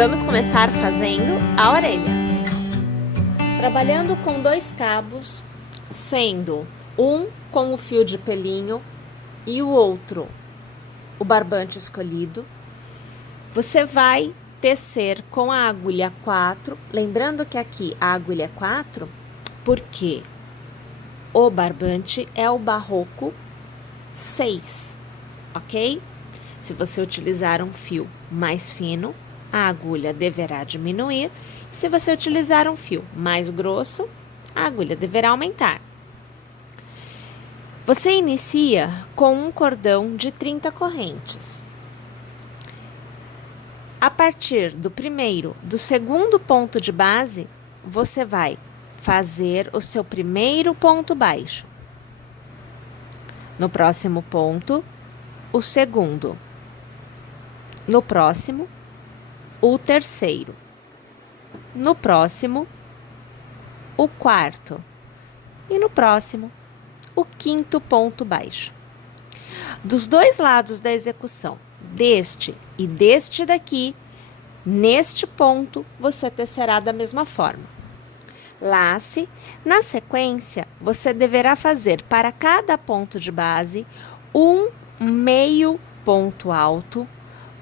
Vamos começar fazendo a orelha. Trabalhando com 2 cabos, sendo um com o fio de pelinho e o outro o barbante escolhido, você vai tecer com a agulha 4, lembrando que aqui a agulha é 4, porque o barbante é o barroco 6, ok? Se você utilizar um fio mais fino, a agulha deverá diminuir. Se você utilizar um fio mais grosso, a agulha deverá aumentar. Você inicia com um cordão de 30 correntes. A partir do segundo ponto de base, você vai fazer o seu primeiro ponto baixo. No próximo ponto, o segundo. No próximo, o terceiro. No próximo, o quarto. E no próximo, o quinto ponto baixo. Dos 2 lados da execução, deste e deste daqui, neste ponto, você tecerá da mesma forma. Lace. Na sequência, você deverá fazer para cada ponto de base um meio ponto alto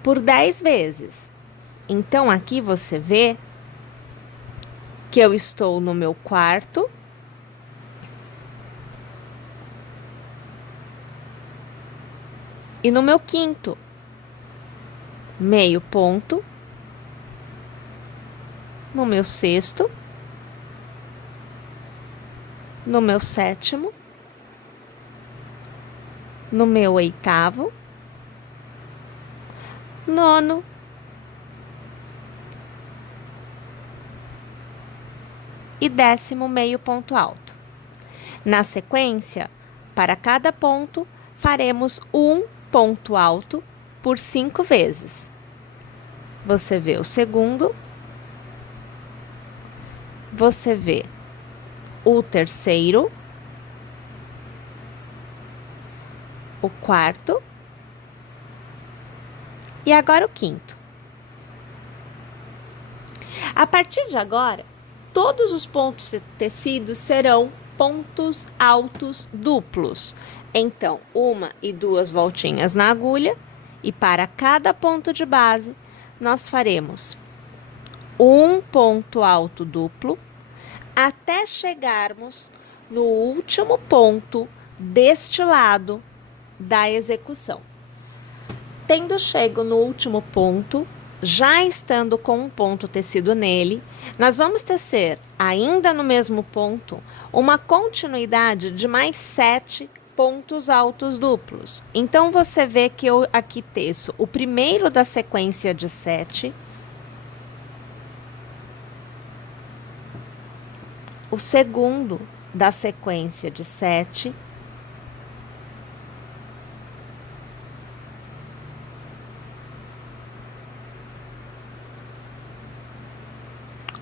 por 10 vezes. Então, aqui você vê que eu estou no meu quarto e no meu quinto. Meio ponto, no meu sexto, no meu sétimo, no meu oitavo, nono, e 10º meio ponto alto. Na sequência, para cada ponto, faremos um ponto alto por 5 vezes. Você vê o segundo, você vê o terceiro, o quarto e agora o quinto. A partir de agora, todos os pontos tecidos serão pontos altos duplos. Então, 1 e 2 voltinhas na agulha e para cada ponto de base, nós faremos um ponto alto duplo até chegarmos no último ponto deste lado da execução. Tendo chego no último ponto, já estando com um ponto tecido nele, nós vamos tecer, ainda no mesmo ponto, uma continuidade de mais 7 pontos altos duplos. Então, você vê que eu aqui teço o primeiro da sequência de 7, o segundo da sequência de 7,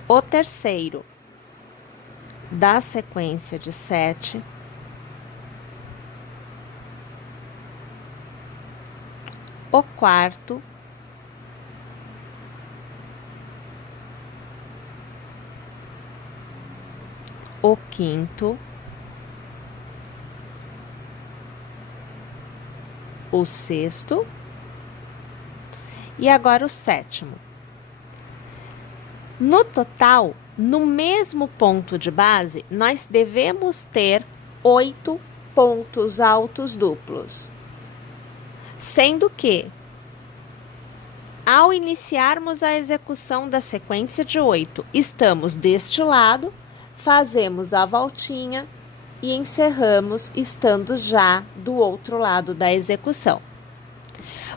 o terceiro da sequência de 7, o quarto, o quinto, o sexto e agora o sétimo. No total, no mesmo ponto de base, nós devemos ter 8 pontos altos duplos. Sendo que, ao iniciarmos a execução da sequência de 8, estamos deste lado, fazemos a voltinha e encerramos estando já do outro lado da execução.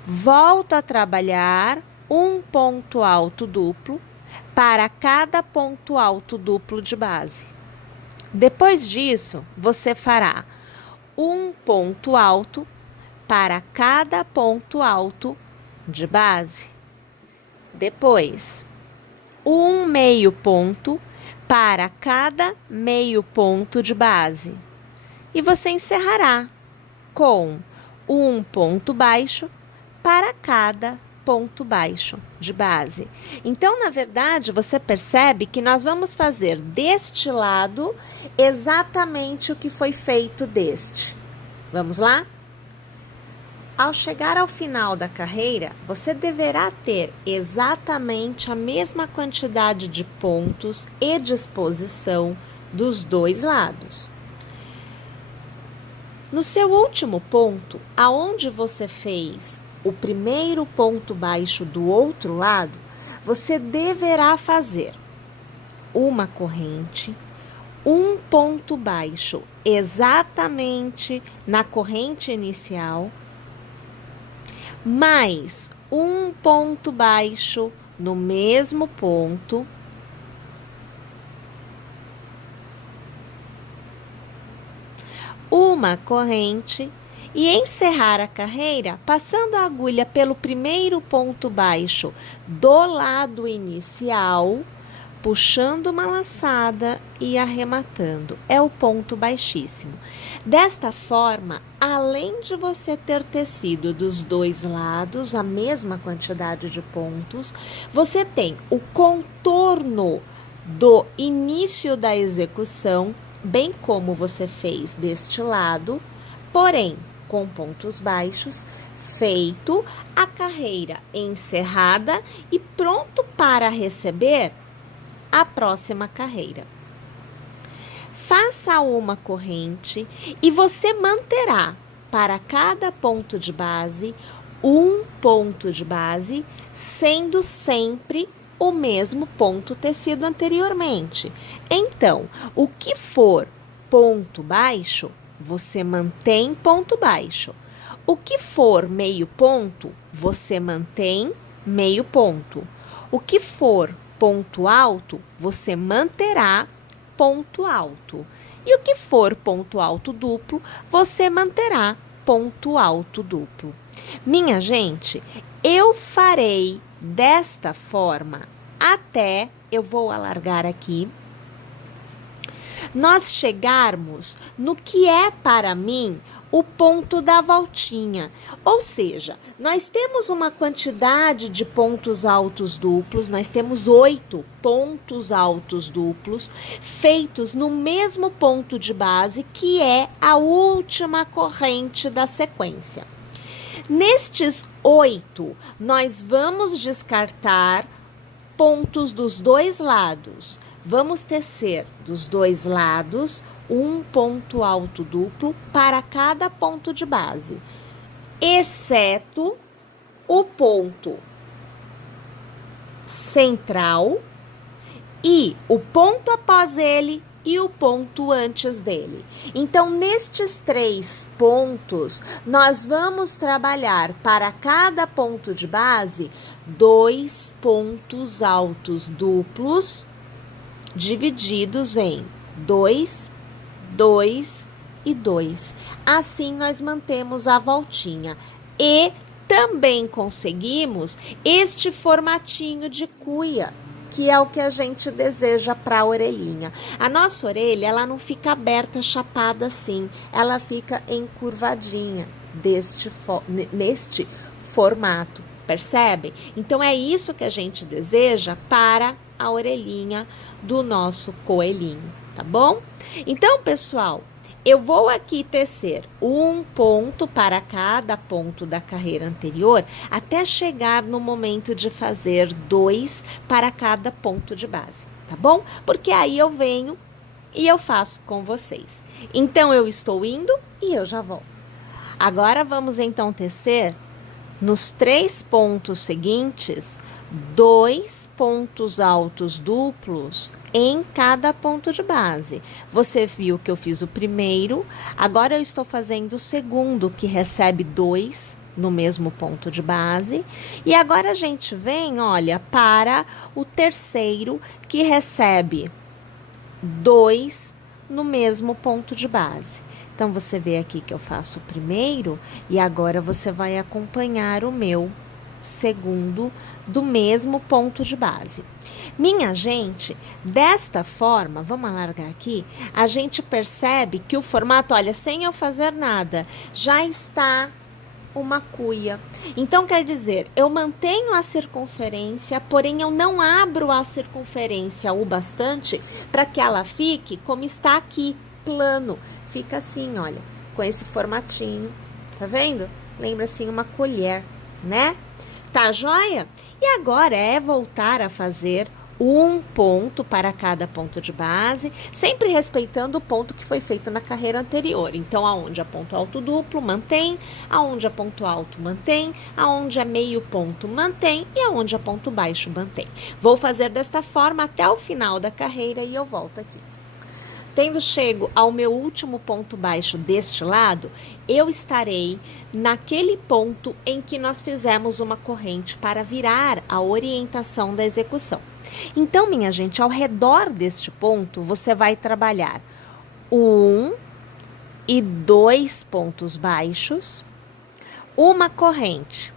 Volto a trabalhar um ponto alto duplo para cada ponto alto duplo de base. Depois disso, você fará um ponto alto para cada ponto alto de base. Depois, um meio ponto para cada meio ponto de base. E você encerrará com um ponto baixo para cada ponto baixo de base. Então, na verdade, você percebe que nós vamos fazer deste lado exatamente o que foi feito deste. Vamos lá? Ao chegar ao final da carreira, você deverá ter exatamente a mesma quantidade de pontos e disposição dos dois lados. No seu último ponto, aonde você fez o primeiro ponto baixo do outro lado, você deverá fazer uma corrente, um ponto baixo exatamente na corrente inicial, mais um ponto baixo no mesmo ponto, uma corrente e encerrar a carreira passando a agulha pelo primeiro ponto baixo do lado inicial, puxando uma laçada e arrematando. É o ponto baixíssimo. Desta forma, além de você ter tecido dos dois lados a mesma quantidade de pontos, você tem o contorno do início da execução, bem como você fez deste lado, porém com pontos baixos, feito a carreira encerrada e pronto para receber a próxima carreira. Faça uma corrente e você manterá para cada ponto de base um ponto de base, sendo sempre o mesmo ponto tecido anteriormente. Então, o que for ponto baixo, você mantém ponto baixo. O que for meio ponto, você mantém meio ponto. O que for ponto alto, você manterá ponto alto. E o que for ponto alto duplo, você manterá ponto alto duplo. Minha gente, eu farei desta forma até, eu vou alargar aqui, nós chegarmos no que é para mim o ponto da voltinha. Ou seja, nós temos uma quantidade de pontos altos duplos, nós temos 8 pontos altos duplos feitos no mesmo ponto de base, que é a última corrente da sequência. Nestes 8, nós vamos descartar pontos dos dois lados. Vamos tecer dos dois lados um ponto alto duplo para cada ponto de base, exceto o ponto central e o ponto após ele e o ponto antes dele. Então, nestes 3 pontos, nós vamos trabalhar para cada ponto de base 2 pontos altos duplos divididos em 2, 2 e 2. Assim, nós mantemos a voltinha e também conseguimos este formatinho de cuia, que é o que a gente deseja para a orelhinha. A nossa orelha, ela não fica aberta, chapada assim, ela fica encurvadinha neste formato, percebe? Então, é isso que a gente deseja para a orelhinha do nosso coelhinho, tá bom? Então, pessoal, eu vou aqui tecer um ponto para cada ponto da carreira anterior, até chegar no momento de fazer 2 para cada ponto de base, tá bom? Porque aí eu venho e eu faço com vocês. Então, eu estou indo e eu já volto. Agora, vamos então tecer nos 3 pontos seguintes, 2 pontos altos duplos em cada ponto de base. Você viu que eu fiz o primeiro, agora eu estou fazendo o segundo, que recebe 2 no mesmo ponto de base. E agora a gente vem, olha, para o terceiro, que recebe 2 no mesmo ponto de base. Então, você vê aqui que eu faço o primeiro e agora você vai acompanhar o meu segundo do mesmo ponto de base. Minha gente, desta forma, vamos alargar aqui, a gente percebe que o formato, olha, sem eu fazer nada, já está uma cuia. Então, quer dizer, eu mantenho a circunferência, porém eu não abro a circunferência o bastante para que ela fique como está aqui, plano. Fica assim, olha, com esse formatinho, tá vendo? Lembra assim uma colher, né? Tá joia? E agora é voltar a fazer um ponto para cada ponto de base, sempre respeitando o ponto que foi feito na carreira anterior. Então, aonde é ponto alto duplo, mantém, aonde é ponto alto, mantém, aonde é meio ponto, mantém e aonde é ponto baixo, mantém. Vou fazer desta forma até o final da carreira e eu volto aqui. Tendo chego ao meu último ponto baixo deste lado, eu estarei naquele ponto em que nós fizemos uma corrente para virar a orientação da execução. Então, minha gente, ao redor deste ponto, você vai trabalhar 1 e 2 pontos baixos, uma corrente,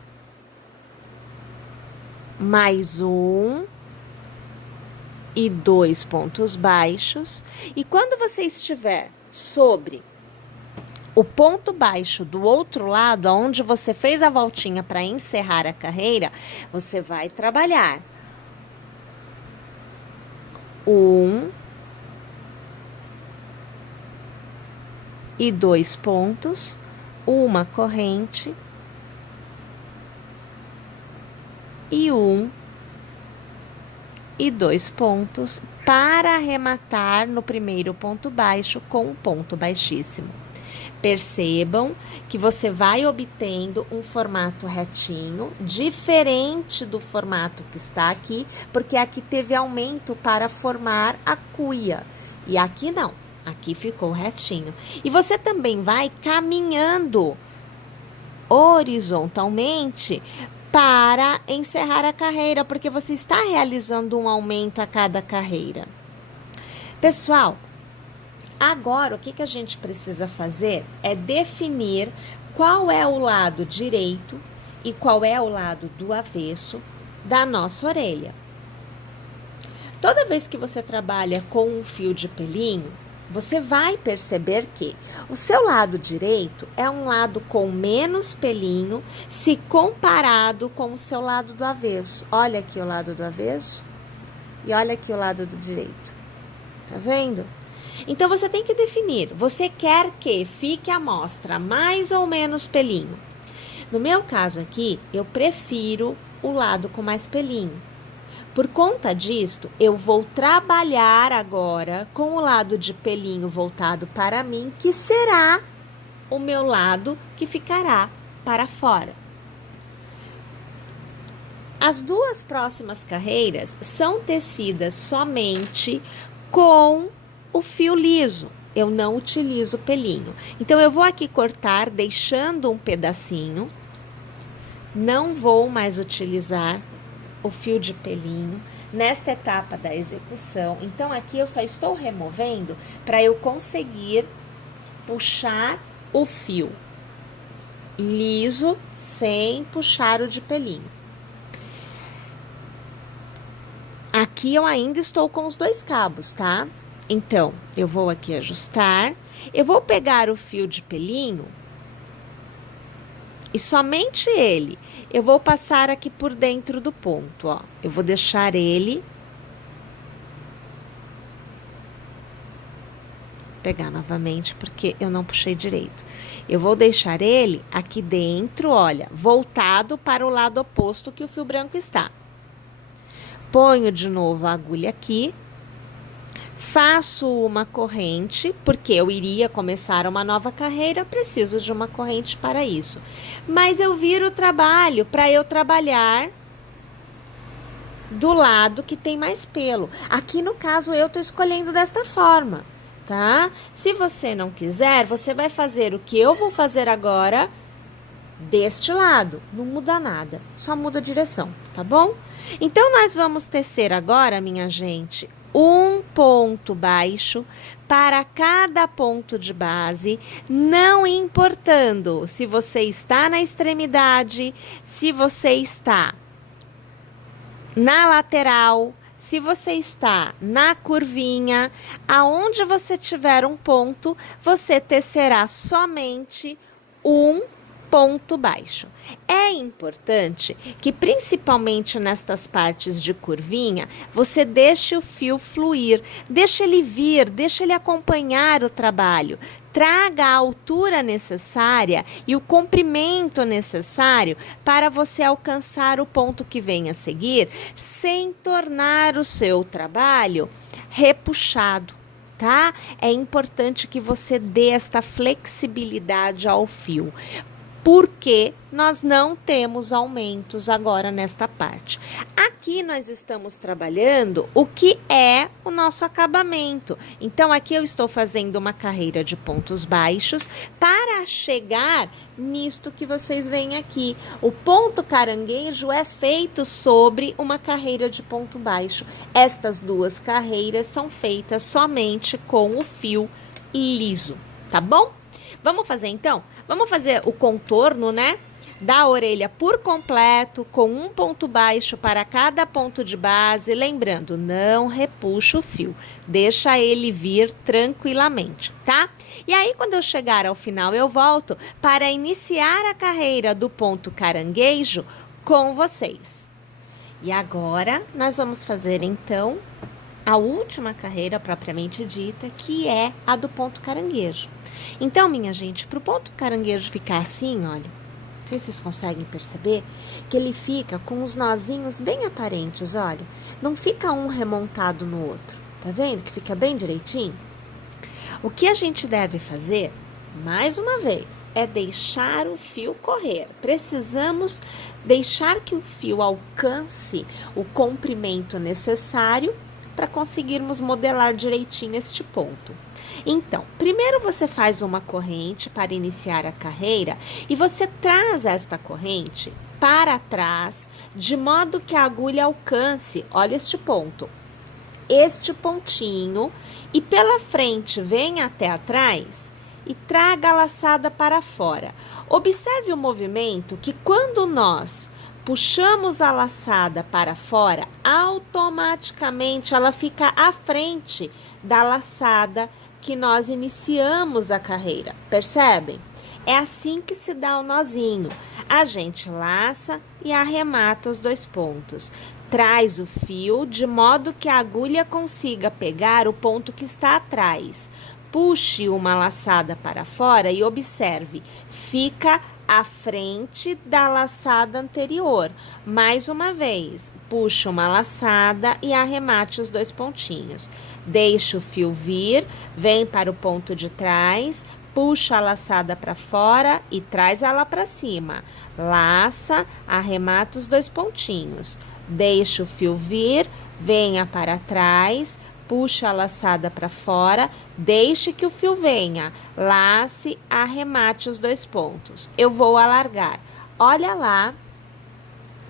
mais 1 e 2 pontos baixos. E quando você estiver sobre o ponto baixo do outro lado, onde você fez a voltinha para encerrar a carreira, você vai trabalhar 1 e 2 pontos, uma corrente e 1 e 2 pontos para arrematar no primeiro ponto baixo com um ponto baixíssimo. Percebam que você vai obtendo um formato retinho, diferente do formato que está aqui, porque aqui teve aumento para formar a cuia. E aqui não, aqui ficou retinho. E você também vai caminhando horizontalmente para encerrar a carreira, porque você está realizando um aumento a cada carreira. Pessoal, agora, o que a gente precisa fazer é definir qual é o lado direito e qual é o lado do avesso da nossa orelha. Toda vez que você trabalha com um fio de pelinho, você vai perceber que o seu lado direito é um lado com menos pelinho se comparado com o seu lado do avesso. Olha aqui o lado do avesso e olha aqui o lado do direito. Tá vendo? Então, você tem que definir, você quer que fique à mostra mais ou menos pelinho? No meu caso aqui, eu prefiro o lado com mais pelinho. Por conta disto, eu vou trabalhar agora com o lado de pelinho voltado para mim, que será o meu lado que ficará para fora. As duas próximas carreiras são tecidas somente com o fio liso, eu não utilizo pelinho. Então, eu vou aqui cortar, deixando um pedacinho. Não vou mais utilizar o fio de pelinho nesta etapa da execução. Então, aqui eu só estou removendo para eu conseguir puxar o fio liso sem puxar o de pelinho. Aqui eu ainda estou com os dois cabos, tá? Então, eu vou aqui ajustar, eu vou pegar o fio de pelinho e somente ele, eu vou passar aqui por dentro do ponto, ó. Eu vou deixar ele, pegar novamente porque eu não puxei direito. Eu vou deixar ele aqui dentro, olha, voltado para o lado oposto que o fio branco está. Ponho de novo a agulha aqui. Faço uma corrente, porque eu iria começar uma nova carreira, preciso de uma corrente para isso. Mas eu viro o trabalho para eu trabalhar do lado que tem mais pelo. Aqui, no caso, eu estou escolhendo desta forma, tá? Se você não quiser, você vai fazer o que eu vou fazer agora deste lado. Não muda nada, só muda a direção, tá bom? Então, nós vamos tecer agora, minha gente, um ponto baixo para cada ponto de base, não importando se você está na extremidade, se você está na lateral, se você está na curvinha, aonde você tiver um ponto, você tecerá somente um ponto baixo. É importante que, principalmente nestas partes de curvinha, você deixe o fio fluir, deixe ele vir, deixe ele acompanhar o trabalho. Traga a altura necessária e o comprimento necessário para você alcançar o ponto que vem a seguir, sem tornar o seu trabalho repuxado. Tá? É importante que você dê esta flexibilidade ao fio, porque nós não temos aumentos agora nesta parte. Aqui nós estamos trabalhando o que é o nosso acabamento. Então, aqui eu estou fazendo uma carreira de pontos baixos para chegar nisto que vocês veem aqui. O ponto caranguejo é feito sobre uma carreira de ponto baixo. Estas duas carreiras são feitas somente com o fio liso, tá bom? Vamos fazer então? Vamos fazer o contorno, né? Da orelha por completo, com um ponto baixo para cada ponto de base. Lembrando, não repuxa o fio. Deixa ele vir tranquilamente, tá? E aí, quando eu chegar ao final, eu volto para iniciar a carreira do ponto caranguejo com vocês. E agora, nós vamos fazer, então, a última carreira propriamente dita, que é a do ponto caranguejo. Então, minha gente, para o ponto caranguejo ficar assim, olha, não sei se vocês conseguem perceber, que ele fica com os nozinhos bem aparentes, olha, não fica um remontado no outro, tá vendo? Que fica bem direitinho. O que a gente deve fazer, mais uma vez, é deixar o fio correr. Precisamos deixar que o fio alcance o comprimento necessário para conseguirmos modelar direitinho este ponto. Então, primeiro você faz uma corrente para iniciar a carreira e você traz esta corrente para trás, de modo que a agulha alcance, olha este ponto, este pontinho, e pela frente vem até atrás e traga a laçada para fora. Observe o movimento que quando nós puxamos a laçada para fora, automaticamente ela fica à frente da laçada que nós iniciamos a carreira. Percebem? É assim que se dá o nozinho. A gente laça e arremata os dois pontos. Traz o fio de modo que a agulha consiga pegar o ponto que está atrás. Puxe uma laçada para fora e observe, fica à frente da laçada anterior. Mais uma vez, puxa uma laçada e arremate os dois pontinhos. Deixa o fio vir, vem para o ponto de trás, puxa a laçada para fora e traz ela para cima. Laça, arremata os dois pontinhos. Deixa o fio vir, venha para trás, puxa a laçada para fora, deixe que o fio venha, lace, arremate os dois pontos. Eu vou alargar. Olha lá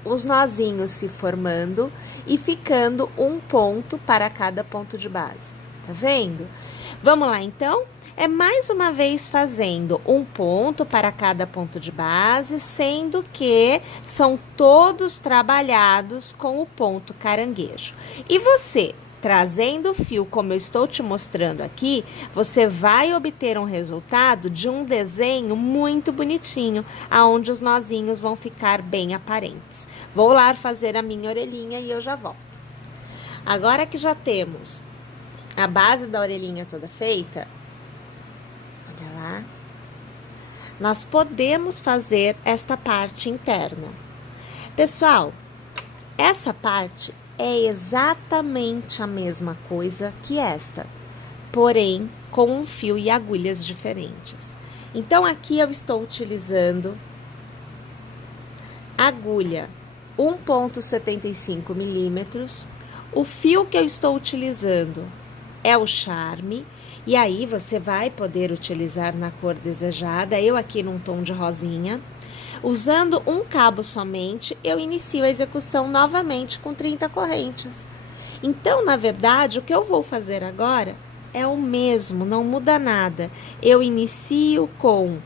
os nozinhos se formando e ficando um ponto para cada ponto de base. Tá vendo? Vamos lá, então? É mais uma vez fazendo um ponto para cada ponto de base, sendo que são todos trabalhados com o ponto caranguejo. E você, trazendo o fio, como eu estou te mostrando aqui, você vai obter um resultado de um desenho muito bonitinho, aonde os nozinhos vão ficar bem aparentes. Vou lá fazer a minha orelhinha e eu já volto. Agora que já temos a base da orelhinha toda feita, olha lá, nós podemos fazer esta parte interna. Pessoal, essa parte é exatamente a mesma coisa que esta, porém com um fio e agulhas diferentes. Então, aqui eu estou utilizando agulha 1,75 milímetros. O fio que eu estou utilizando é o Charme, e aí você vai poder utilizar na cor desejada. Eu aqui num tom de rosinha. Usando um cabo somente, eu inicio a execução novamente com 30 correntes. Então, na verdade, o que eu vou fazer agora é o mesmo, não muda nada. Eu inicio com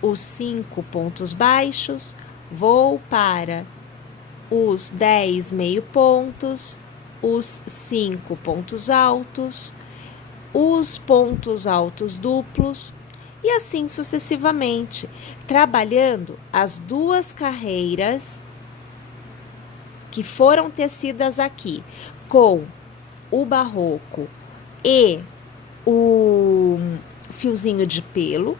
os 5 pontos baixos, vou para os 10 meio pontos, os 5 pontos altos, os pontos altos duplos, e assim sucessivamente, trabalhando as duas carreiras que foram tecidas aqui com o barroco e o fiozinho de pelo,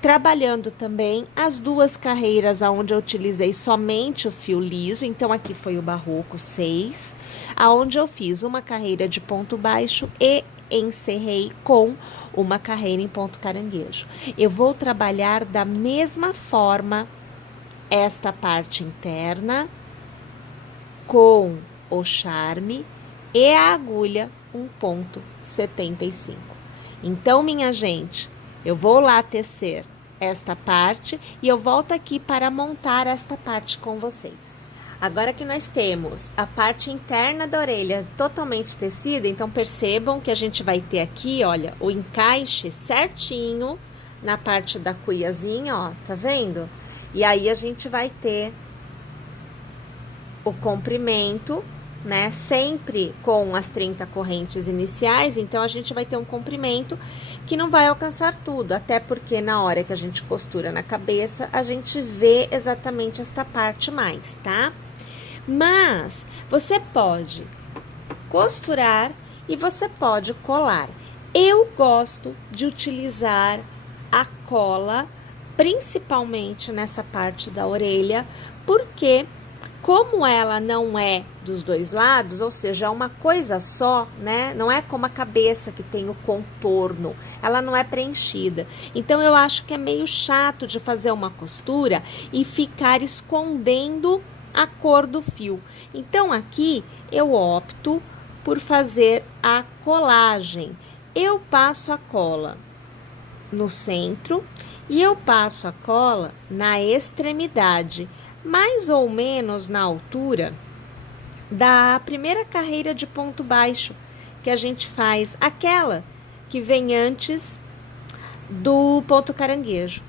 trabalhando também as duas carreiras onde eu utilizei somente o fio liso. Então aqui foi o barroco 6, aonde eu fiz uma carreira de ponto baixo e encerrei com uma carreira em ponto caranguejo. Eu vou trabalhar da mesma forma esta parte interna com o charme e a agulha 1,75. Então, minha gente, eu vou lá tecer esta parte e eu volto aqui para montar esta parte com vocês. Agora que nós temos a parte interna da orelha totalmente tecida, então percebam que a gente vai ter aqui, olha, o encaixe certinho na parte da cuiazinha, ó, tá vendo? E aí a gente vai ter o comprimento, né, sempre com as 30 correntes iniciais, então a gente vai ter um comprimento que não vai alcançar tudo, até porque na hora que a gente costura na cabeça, a gente vê exatamente esta parte mais, tá? Mas você pode costurar e você pode colar. Eu gosto de utilizar a cola, principalmente nessa parte da orelha, porque como ela não é dos dois lados, ou seja, é uma coisa só, né? Não é como a cabeça que tem o contorno, ela não é preenchida. Então, eu acho que é meio chato de fazer uma costura e ficar escondendo a cor do fio. Então, aqui eu opto por fazer a colagem. Eu passo a cola no centro e eu passo a cola na extremidade, mais ou menos na altura da primeira carreira de ponto baixo que a gente faz, aquela que vem antes do ponto caranguejo.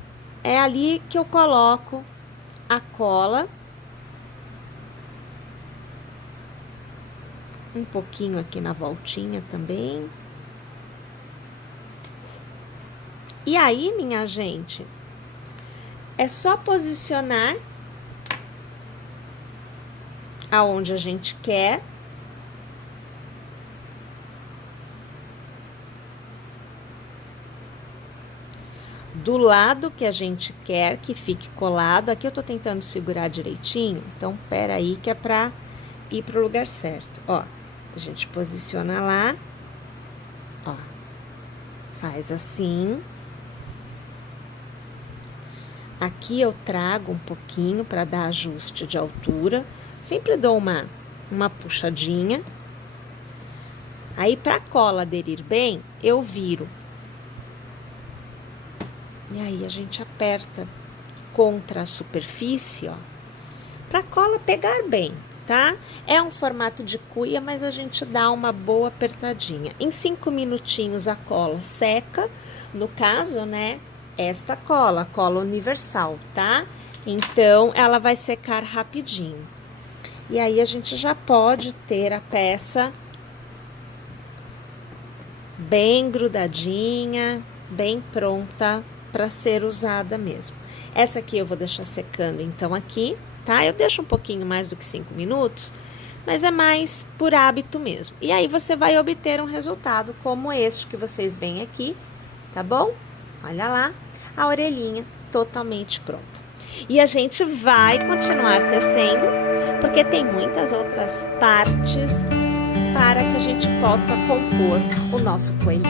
É ali que eu coloco a cola, um pouquinho aqui na voltinha também. E aí, minha gente, é só posicionar aonde a gente quer. Do lado que a gente quer que fique colado. Aqui eu tô tentando segurar direitinho, então pera aí que é pra ir pro lugar certo. Ó, a gente posiciona lá, ó, faz assim. Aqui eu trago um pouquinho para dar ajuste de altura. Sempre dou uma puxadinha. Aí, para a cola aderir bem, eu viro. E aí, a gente aperta contra a superfície, ó, para a cola pegar bem, tá? É um formato de cuia, mas a gente dá uma boa apertadinha. Em 5 minutinhos, a cola seca. No caso, né, esta cola, a cola universal, tá? Então, ela vai secar rapidinho. E aí, a gente já pode ter a peça bem grudadinha, bem pronta para ser usada mesmo. Essa aqui eu vou deixar secando, então, aqui, tá? Eu deixo um pouquinho mais do que 5 minutos, mas é mais por hábito mesmo. E aí, você vai obter um resultado como este que vocês veem aqui, tá bom? Olha lá, a orelhinha totalmente pronta. E a gente vai continuar tecendo, porque tem muitas outras partes para que a gente possa compor o nosso coelhinho.